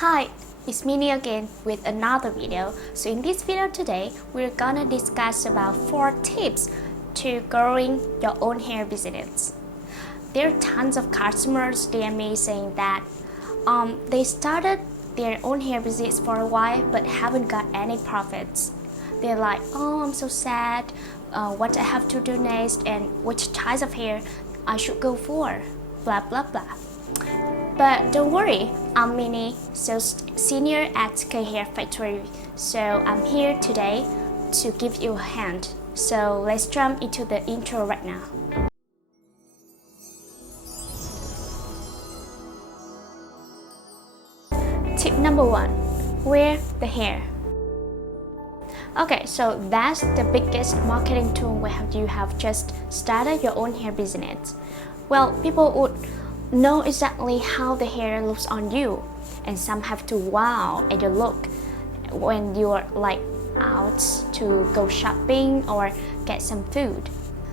Hi, it's Minnie again with another video. So in this video today, we're gonna discuss about 4 tips to growing your own hair business. There are tons of customers DM me saying that they started their own hair business for a while but haven't got any profits. They're like, oh, I'm so sad, what I have to do next and which types of hair I should go for, blah blah blah. But don't worry, I'm Minnie, senior at K Hair Factory, so I'm here today to give you a hand. So let's jump into the intro right now. Tip number 1, wear the hair. Okay, so that's the biggest marketing tool when you have just started your own hair business. Well, people would know exactly how the hair looks on you, and some have to wow at your look when you're like out to go shopping or get some food.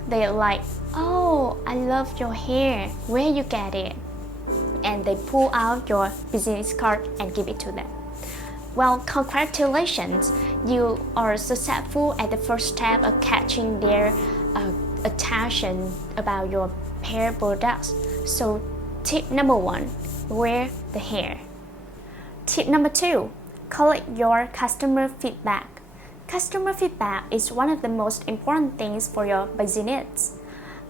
They're like, oh, I love your hair, where you get it? And they pull out your business card and give it to them. Well, congratulations, you are successful at the first step of catching their attention about your hair products. So tip number 1, wear the hair. Tip number 2, collect your customer feedback. Customer feedback is one of the most important things for your business.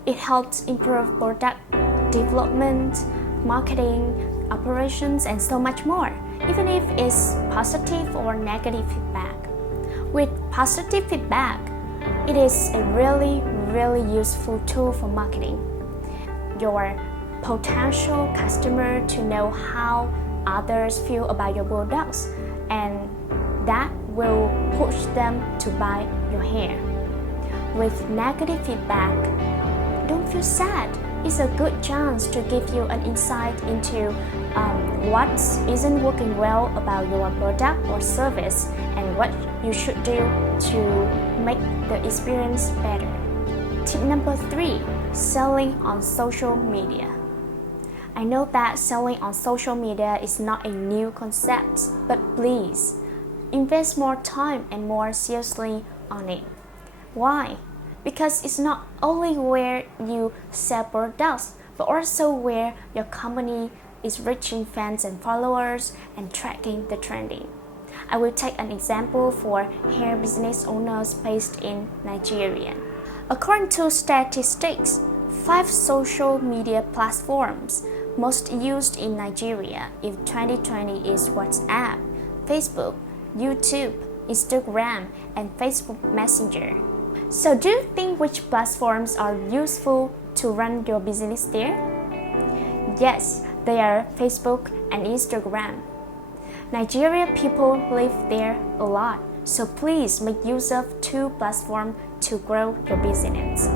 It helps improve product development, marketing, operations, and so much more, even if it's positive or negative feedback. With positive feedback, it is a really useful tool for marketing. Your potential customer to know how others feel about your products, and that will push them to buy your hair. With negative feedback, don't feel sad. It's a good chance to give you an insight into what isn't working well about your product or service and what you should do to make the experience better. Tip number 3, selling on social media. I know that selling on social media is not a new concept, but please, invest more time and more seriously on it. Why? Because it's not only where you sell products, but also where your company is reaching fans and followers and tracking the trending. I will take an example for hair business owners based in Nigeria. According to statistics, 5 social media platforms most used in Nigeria in 2020 is WhatsApp, Facebook, YouTube, Instagram, and Facebook Messenger. So do you think which platforms are useful to run your business there? Yes, they are Facebook and Instagram. Nigerian people live there a lot, so please make use of 2 platforms to grow your business.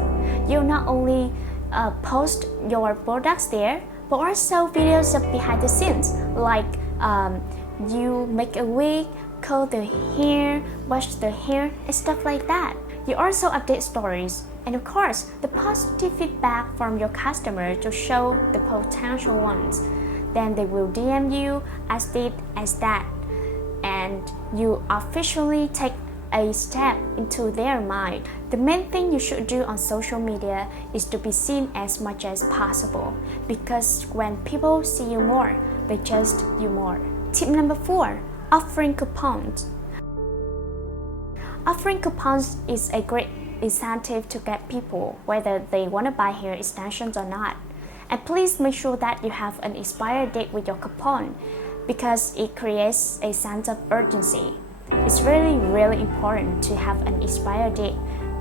You'll not only post your products there, but also videos of behind the scenes, like you make a wig, curl the hair, wash the hair, and stuff like that. You also update stories, and of course, the positive feedback from your customer to show the potential ones. Then they will DM you as this as that, and you officially take a step into their mind. The main thing you should do on social media is to be seen as much as possible, because when people see you more, they trust you more. Tip number 4, offering coupons. Offering coupons is a great incentive to get people, whether they want to buy hair extensions or not. And please make sure that you have an expiry date with your coupon, because it creates a sense of urgency. It's really important to have an expiry date,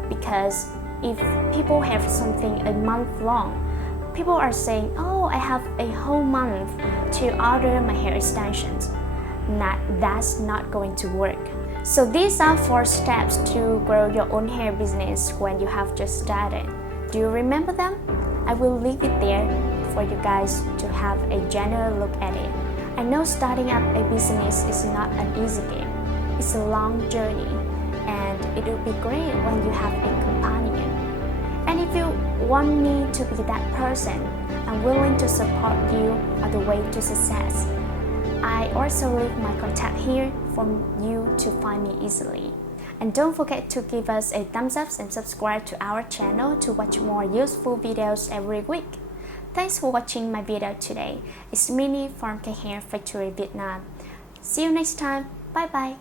because if people have something a month long, people are saying, oh, I have a whole month to order my hair extensions. That's not going to work. So these are 4 steps to grow your own hair business when you have just started. Do you remember them? I will leave it there for you guys to have a general look at it. I know starting up a business is not an easy game. It's a long journey, and it will be great when you have a companion. And if you want me to be that person, I'm willing to support you on the way to success. I also leave my contact here for you to find me easily. And don't forget to give us a thumbs up and subscribe to our channel to watch more useful videos every week. Thanks for watching my video today. It's Minnie from Hair Factory Vietnam. See you next time. Bye bye.